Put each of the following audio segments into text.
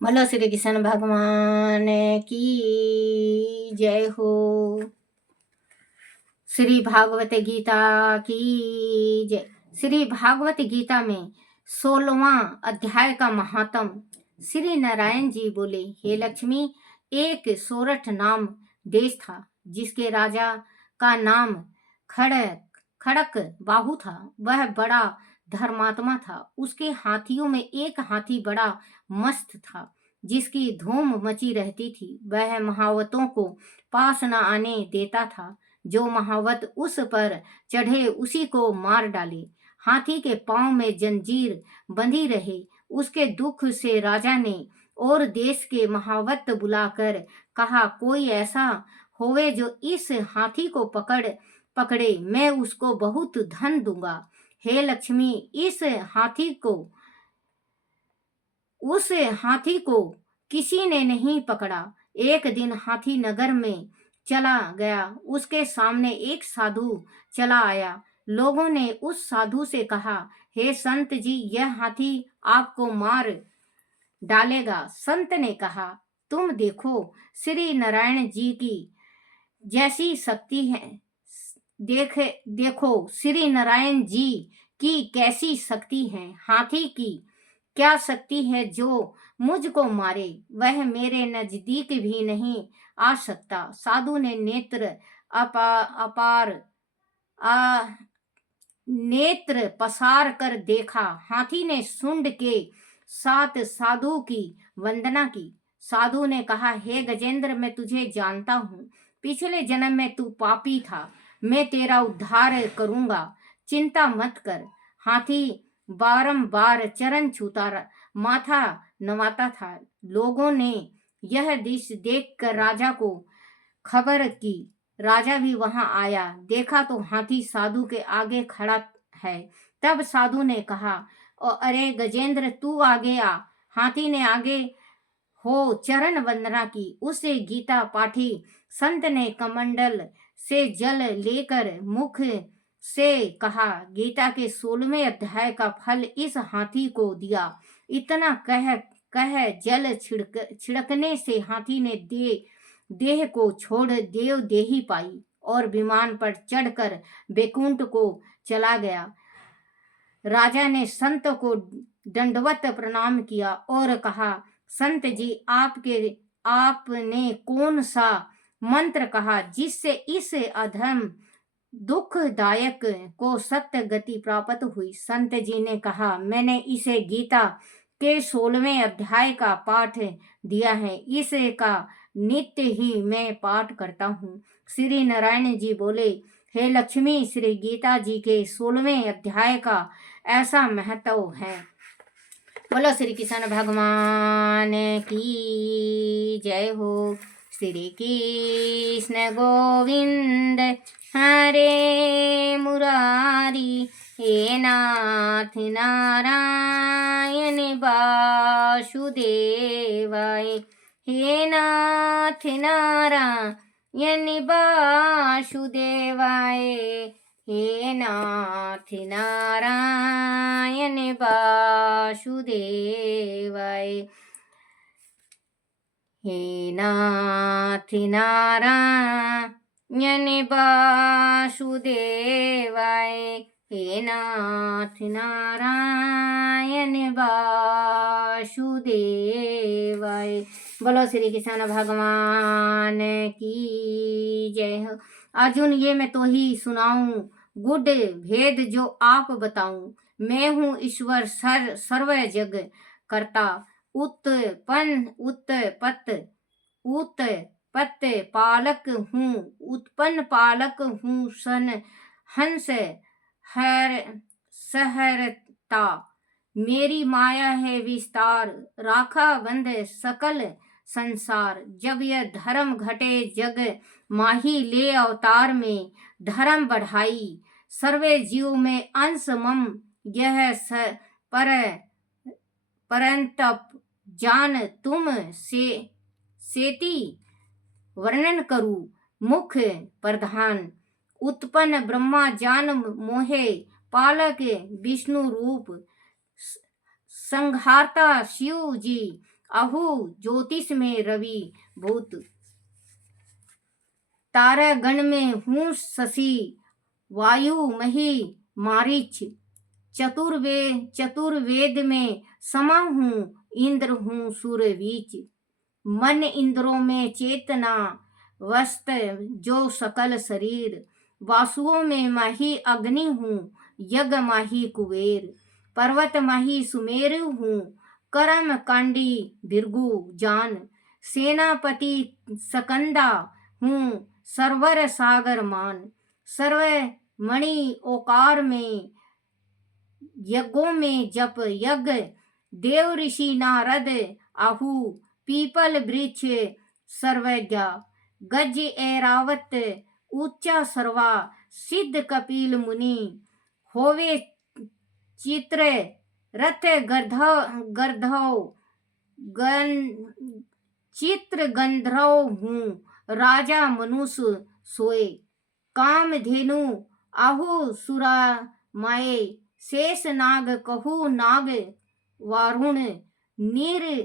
बोलो श्री कृष्ण भगवान की जय हो। श्री भागवत गीता की जय। श्री भागवत गीता में 16वां अध्याय का महात्म। श्री नारायण जी बोले, हे लक्ष्मी, एक सोरठ नाम देश था जिसके राजा का नाम खड़क खड़क बाहु था। वह बड़ा धर्मात्मा था। उसके हाथियों में एक हाथी बड़ा मस्त था जिसकी धूम मची रहती थी। वह महावतों को पास न आने देता था। जो महावत उस पर चढ़े उसी को मार डाले। हाथी के पांव में जंजीर बंधी रहे। उसके दुख से राजा ने और देश के महावत बुलाकर कहा, कोई ऐसा होवे जो इस हाथी को पकड़े, मैं उसको बहुत धन दूंगा। हे लक्ष्मी, उस हाथी को किसी ने नहीं पकड़ा। एक दिन हाथी नगर में चला गया। उसके सामने एक साधु चला आया। लोगों ने उस साधु से कहा, हे संत जी, यह हाथी आपको मार डालेगा। संत ने कहा, तुम देखो श्री नारायण जी की जैसी शक्ति है। देखो श्री नारायण जी की कैसी शक्ति है। हाथी की क्या शक्ति है जो मुझको मारे? वह मेरे नजदीक भी नहीं आ सकता। साधु ने आ, नेत्र पसार कर देखा। हाथी ने सूंड के साथ साधु की वंदना की। साधु ने कहा, हे गजेंद्र, मैं तुझे जानता हूँ। पिछले जन्म में तू पापी था। मैं तेरा उद्धार करूंगा, चिंता मत कर। हाथी बारंबार चरण छूता माथा नवाता था। लोगों ने यह दृश्य देखकर राजा को खबर की। राजा भी वहां आया। देखा तो हाथी साधु के आगे खड़ा है। तब साधु ने कहा, अरे गजेंद्र, तू आगे आ। हाथी ने आगे हो चरण वंदना की। उसे गीता पाठी संत ने कमंडल से जल लेकर मुख से कहा, गीता के 16वें अध्याय का फल इस हाथी को दिया। इतना कह जल छिड़कने से हाथी ने देह को छोड़ देव देही पाई और विमान पर चढ़कर बैकुंठ को चला गया। राजा ने संत को दंडवत प्रणाम किया और कहा, संत जी, आपने कौन सा मंत्र कहा जिससे इस अधम दुखदायक को सत्य गति प्राप्त हुई? संत जी ने कहा, मैंने इसे गीता के 16वें अध्याय का पाठ दिया है। इसे का नित्य ही मैं पाठ करता हूँ। श्री नारायण जी बोले, हे लक्ष्मी, श्री गीता जी के 16वें अध्याय का ऐसा महत्व है। बोलो श्री कृष्ण भगवान की जय हो। श्री कृष्ण गोविंद हरे मुरारी, हे नाथ नारायण वासुदेवाय, हे नाथ नारायण वासुदेवाय, हे नाथ नारायण वासुदेवाय, हे नाथ नारायण वासुदेवाय, हे नाथ नारायण वासुदेवाय। बोलो श्री कृष्ण भगवान की जय हो। अर्जुन, ये मैं तो ही सुनाऊं गुड भेद जो आप बताऊं। मैं हूँ ईश्वर सर्व जग करता, उत्पत्त पालक हूँ, उत्पन्न पालक हूँ, हंस हर सहरता। मेरी माया है विस्तार, राखा बंद सकल संसार। जब यह धर्म घटे जग माही, ले अवतार में धर्म बढ़ाई। सर्वे जीव में अंश मम, यह परंतप जान तुम सेति वर्णन करूं मुख प्रधान। उत्पन्न ब्रह्मा जान मोहे, पालक विष्णु रूप। संहारता शिव जी आहु ज्योतिष में रवि भूत, तारा गण में हूँ शशि, वायु मही मारीच, चतुर्वेद में समा हूँ, इंद्र हूँ सूर्यवीच। मन इंद्रों में चेतना, वस्त जो सकल शरीर, वासुओं में माही अग्नि हूँ, यज्ञ माही कुबेर, पर्वत माही सुमेरु हूँ, करम कांडी भृगु जान, सेनापति सकंदा हूँ, सरवर सागर मान, सर्व मणि ओकार में, यज्ञों में जप यज्ञ, देव ऋषि नारद आहु, पीपल वृक्ष सर्वज्ञ, गज ऐरावत ऊंचा सर्वा, सिद्ध कपिल मुनि, होवे चित्र रथ गर्धव गण, चित्र गंधर्व हूँ, राजा मनुष्य सोए, काम धेनु आहु सुरा माए, शेष नाग कहु नाग वारुण, नीर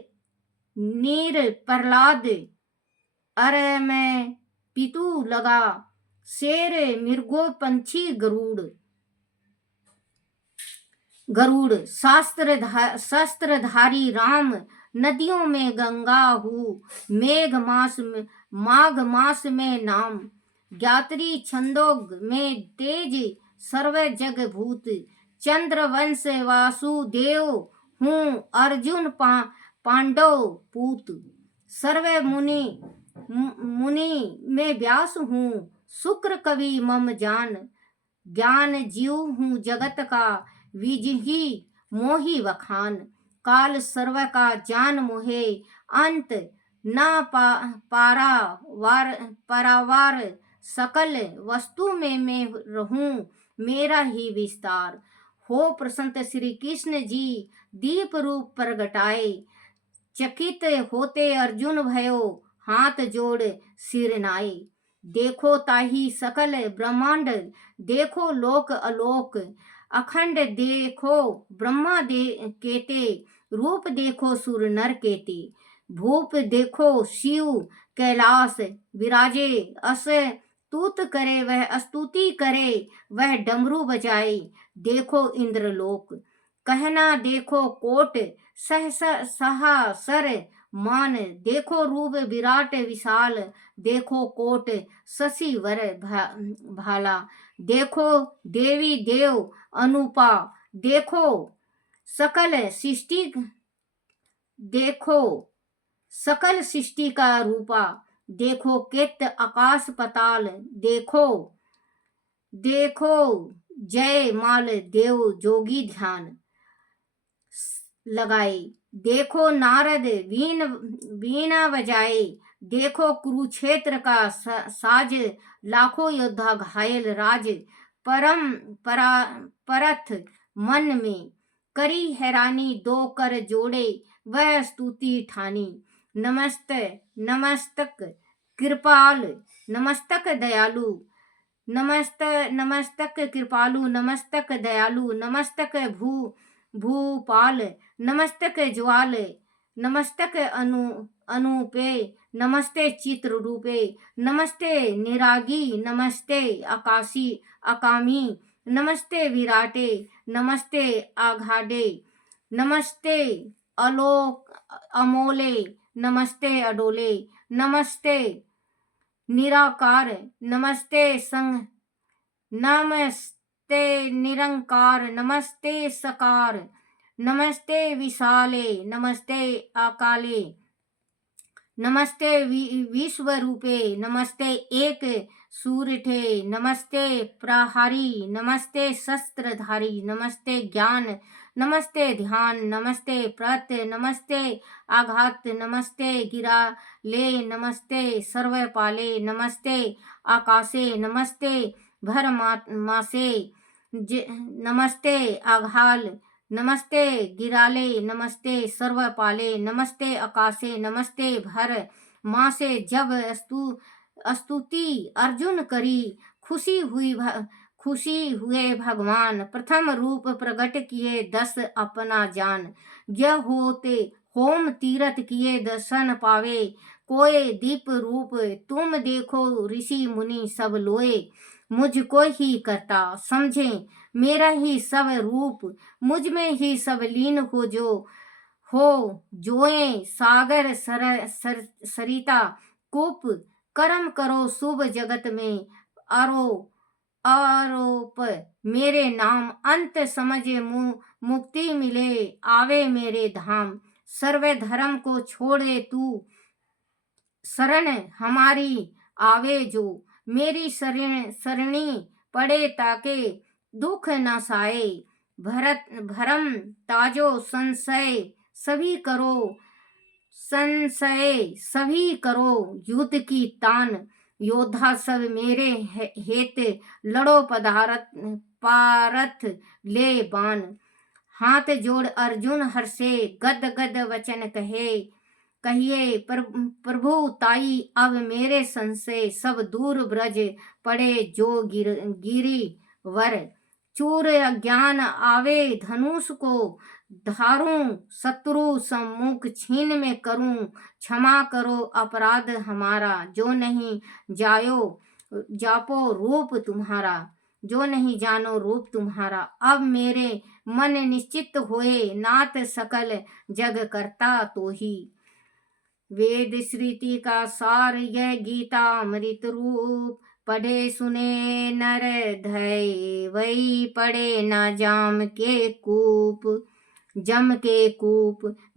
प्रहलाद, अरे मैं पितु लगा, शेर मृगो पंछी गरुड़, शस्त्रधारी राम, नदियों में गंगा हूँ, माघ मास में नाम, ज्ञात्री छंदोग में तेज, सर्व जग भूत, चंद्रवंश वासुदेव हूँ, अर्जुन पांडव पूत, सर्व मुनि में व्यास हूँ, शुक्र कवि मम जान, ज्ञान जीव हूँ जगत का, विजही मोहि वखान, काल सर्व का जान मोहे, अंत न पारावार, सकल वस्तु में मैं रहूं, मेरा ही विस्तार हो। प्रसन्न श्री कृष्ण जी दीप रूप प्रगटाए, चकित होते अर्जुन भयो, हाथ जोड़ सिर नाए, देखो ताही सकल ब्रह्मांड, देखो लोक अलोक, अखंड देखो ब्रह्मा केते, रूप देखो सुर नर केते, भूप देखो शिव कैलाश विराजे, स्तुति करे वह डमरू बजाए, देखो इंद्रलोक, कहना देखो कोट सहसर मान, देखो रूप विराट विशाल, देखो कोट शशि वर भाला, देखो देवी देव अनुपा, देखो सकल सृष्टि का रूपा, देखो केत आकाश पताल, देखो जय माल देव जोगी ध्यान लगाए, देखो नारद वीणा बजाए, देखो कुरुक्षेत्र का साज, लाखों योद्धा घायल राज, परथ मन में करी हैरानी, दो कर जोड़े वह स्तुति ठानी, नमस्तक कृपाल, नमस्तक दयालु, नमस्तक कृपालु, नमस्तक दयालु, नमस्तक भूपाल, नमस्तक ज्वाल, नमस्तक अनुपे, नमस्ते चित्र रूपे, नमस्ते निरागी, नमस्ते अकामी, नमस्ते विराटे, नमस्ते आघाडे, नमस्ते अमोले, नमस्ते अडोले, नमस्ते निराकार, नमस्ते निरंकार, नमस्ते सकार, नमस्ते विशाले, नमस्ते अकाले, नमस्ते विश्वरूपे, नमस्ते एक सूरठे, नमस्ते प्रहारी, नमस्ते शस्त्रधारी, नमस्ते ज्ञान, नमस्ते ध्यान, नमस्ते प्रत्य, नमस्ते आघात, नमस्ते गिरा ले, नमस्ते सर्वपाले, नमस्ते आकाशे, नमस्ते भर मासे, नमस्ते आघाल, नमस्ते गिराले, नमस्ते सर्वपाले, नमस्ते आकाशे, नमस्ते भर मासे। जब स्तुति अर्जुन करी, खुशी हुए भगवान, प्रथम रूप प्रकट किए 10 अपना जान, यह होम तीरथ किए दर्शन पावे, कोय दीप रूप तुम देखो ऋषि मुनि सब लोए। मुझको ही करता समझे मेरा ही सब रूप, मुझ में ही सब लीन हो जोए सागर सरिता कूप। कर्म करो शुभ जगत में आरोप मेरे नाम, अंत समझे मुक्ति मिले आवे मेरे धाम। सर्व धर्म को छोड़े तू शरण हमारी आवे जो, मेरी शरणी पड़े ताके दुख न साए। भरम ताजो संशय सभी करो युद्ध की तान। योद्धा सब मेरे हेत लड़ो पारथ ले बाण। हाथ जोड़ अर्जुन हर्षे गद गद वचन कहिए प्रभु ताई अब मेरे संशय सब दूर ब्रज पड़े जो गिरी वर। चूर अज्ञान आवे धनुष को धारूं, शत्रु सम्मुख छीन में करूं। क्षमा करो अपराध हमारा जो नहीं जापो रूप तुम्हारा, जो नहीं जानो रूप तुम्हारा। अब मेरे मन निश्चित होए नाथ सकल जग करता तो ही। वेद श्रुति का सार यह गीता अमृत रूप, पढ़े सुने नर धय वही पढ़े न जम के कूप।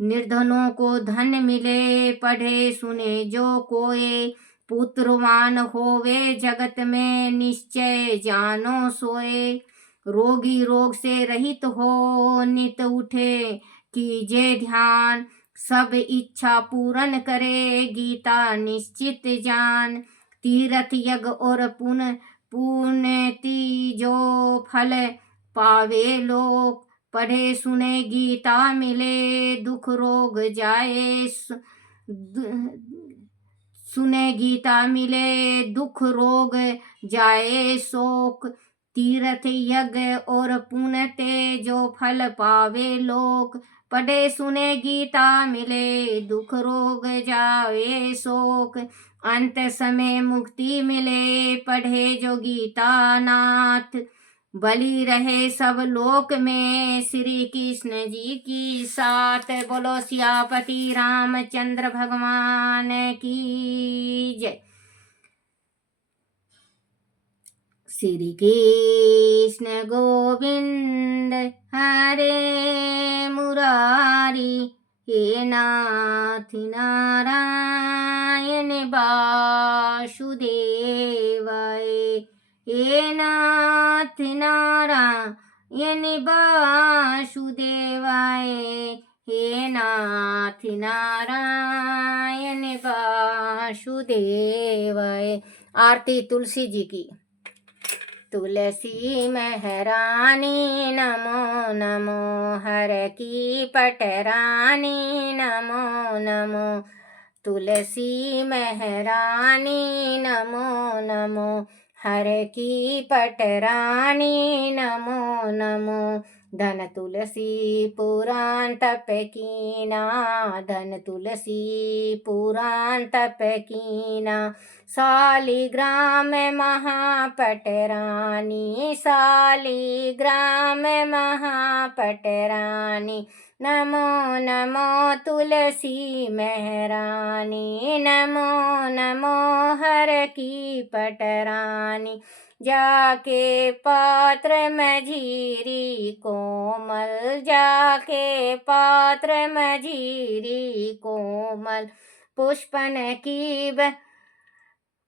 निर्धनों को धन मिले पढ़े सुने जो कोय, पुत्रवान होवे जगत में निश्चय जानो सोए। रोगी रोग से रहित हो नित उठे कीजे ध्यान, सब इच्छा पूर्ण करे गीता निश्चित जान। तीर्थ यज्ञ और पुण्यति जो फल पावे लोग, पढ़े सुने गीता मिले दुख रोग जाए। सुने गीता मिले दुख रोग जाए शोक। तीर्थ यज्ञ और पुण्य ते जो फल पावे लोग, पढ़े सुने गीता मिले दुख रोग जाए शोक। अंत समय मुक्ति मिले पढ़े जो गीता नाथ, बलि रहे सब लोक में श्री कृष्ण जी की साथ। बोलो सियापति रामचंद्र भगवान की जय। श्री कृष्ण गोविंद हरे मुरारी, हे नाथ नारायण वासुदेवाय। हे नाथ नारायण वासुदेवाय, हे नाथ नारायण वासुदेवाय। आरती तुलसी जी की। तुलसी महरानी नमो नमो, हर की पटरानी नमो नमो। तुलसी महरानी नमो नमो, हर की पटरानी नमो नमो। धन तुलसी पुराण तप कीना, धन तुलसी पुराण तप कीना। शालिग्राम महापटरानी, शालिग्राम महापटरानी। नमो नमो तुलसी महरानी, नमो नमो हर की पटरानी। जाके पात्र मझीरी कोमल, जाके पात्र मझीरी कोमल। पुष्पन की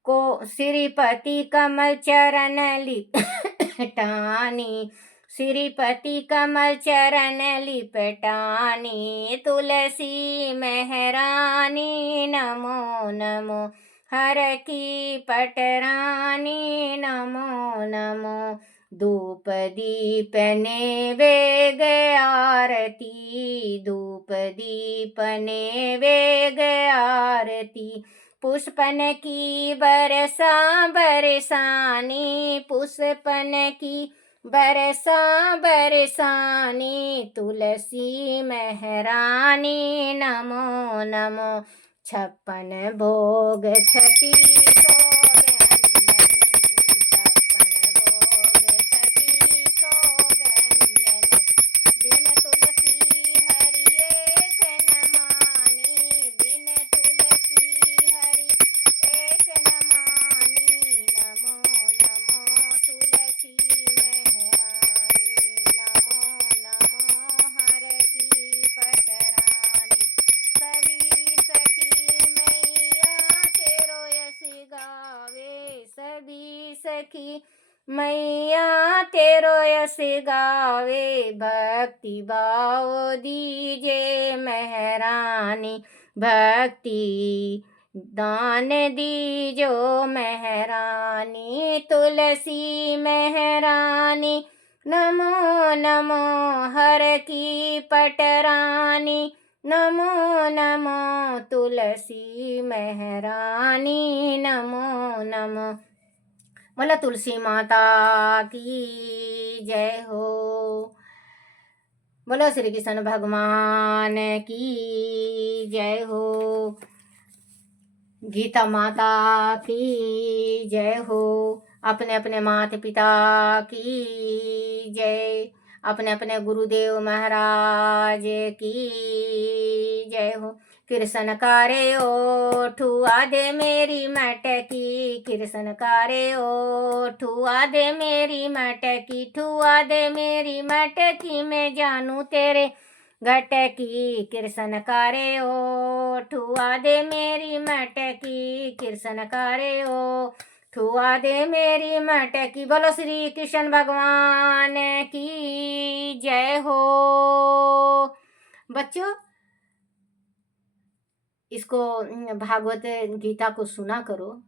को श्रीपति कमल चरण लिपटानी, श्रीपति कमल चरण लिपटानी। तुलसी महरानी नमो नमो, हर की पटरानी नमो नमो। धूप दीप नैवेद्य आरती, धूप दीप नैवेद्य आरती। पुष्पन की बरसानी, पुष्पन की बरसा बरसानी तुलसी महारानी, नमो नमो। छप्पन भोग छठी सो व्यंजन, छप्पन भोग छठी सो व्यंजन। बिन तुलसी हरि एक न मानी, बिन तुलसी हरि एक न मानी। नमो नमो तुलसी महारानी, नमो नमो हर की पटरानी। सभी सखी मैया तेरो यश गावे, सभी सखी मैया तेरो यश गावे। भक्ति भाव दीजे महारानी, भक्ति दान दीजो महारानी। तुलसी महारानी, नमो नमो हर की पटरानी, नमो नमो तुलसी महारानी, नमो नमो। बोला तुलसी माता की जय हो। बोलो श्री कृष्ण भगवान की जय हो। गीता माता की जय हो। अपने अपने माता पिता की जय, अपने अपने गुरुदेव महाराज की जय हो। कृष्ण कारे ओ ठुआ दे मेरी मटकी, कृष्ण कारे ओ ठुआ दे मेरी मटकी, ठुआ दे मेरी मटकी, मैं जानू तेरे गटकी। कृष्ण कारे ओ ठुआ दे मेरी मटकी, कृष्ण कारे ओ ठुआ दे मेरी मटकी। बोलो श्री कृष्ण भगवान की जय हो। बच्चों, इसको भागवत गीता को सुना करो,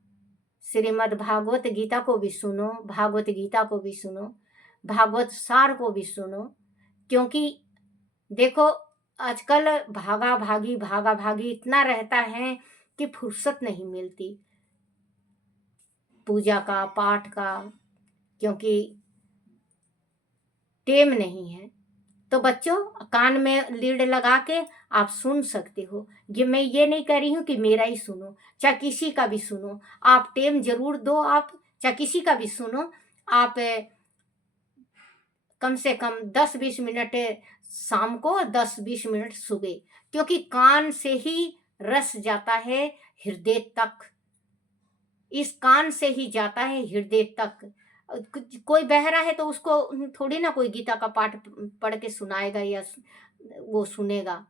श्रीमद् भागवत गीता को भी सुनो, भागवत गीता को भी सुनो, भागवत सार को भी सुनो। क्योंकि देखो आजकल भागा भागी इतना रहता है कि फुर्सत नहीं मिलती पूजा का, पाठ का, क्योंकि टेम नहीं है। तो बच्चों, कान में लीड लगा के आप सुन सकते हो। ये मैं ये नहीं कह रही हूँ कि मेरा ही सुनो, चाहे किसी का भी सुनो, आप टेम जरूर दो। आप चाहे किसी का भी सुनो, आप कम से कम 10-20 मिनट शाम को, 10-20 मिनट सुबह, क्योंकि कान से ही रस जाता है हृदय तक, इस कान से ही जाता है हृदय तक। कोई बहरा है तो उसको थोड़ी ना कोई गीता का पाठ पढ़ के सुनाएगा या वो सुनेगा।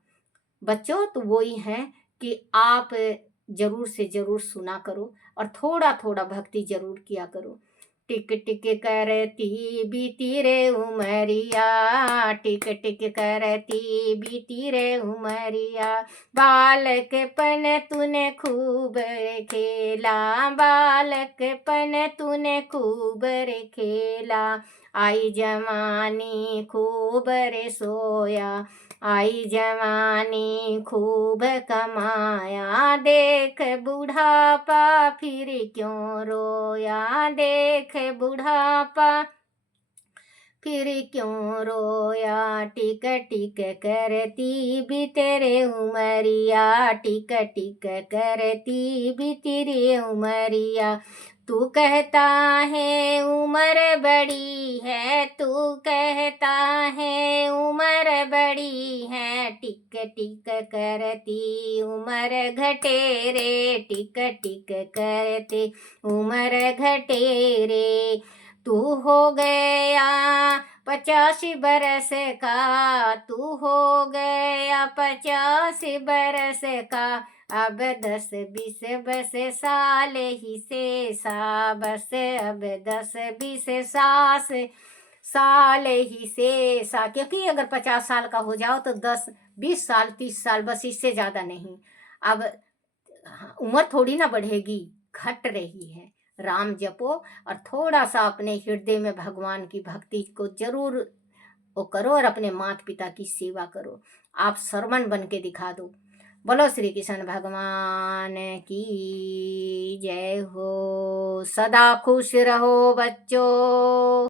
बच्चों, तो वो ही है कि आप जरूर से जरूर सुना करो और थोड़ा थोड़ा भक्ति जरूर किया करो। टिक टिक करती बीती रे उमरिया, टिक टिक करती बीती रे उमरिया। बालकपन तूने खूब रे खेला, बालकपन तूने खूब रे खेला। आई जवानी खूब रे सोया, आई जवानी खूब कमाया। देख बुढ़ापा फिर क्यों रोया, देख बुढ़ापा फिर क्यों रोया। टिक टिक करती भी तेरे उमरिया, टिक टिक करती भी तेरे उमरिया। तू कहता है उम्र बड़ी है, तू कहता है उम्र बड़ी है। टिक टिक करती उम्र घटे रे, टिक टिक करते उम्र घटे रे। तू हो गया 50 बरस का, तू हो गया 50 बरस का। अब 10-20 बस साल ही शेषा, बस अब 10-20 सास साल ही शेषा। क्योंकि अगर 50 साल का हो जाओ तो 10-20 साल 30 साल, बस इससे ज़्यादा नहीं। अब उम्र थोड़ी ना बढ़ेगी, घट रही है। राम जपो और थोड़ा सा अपने हृदय में भगवान की भक्ति को जरूर वो करो और अपने माता पिता की सेवा करो। आप सरवन बन के दिखा दो। बोलो श्री कृष्ण भगवान की जय हो। सदा खुश रहो बच्चों।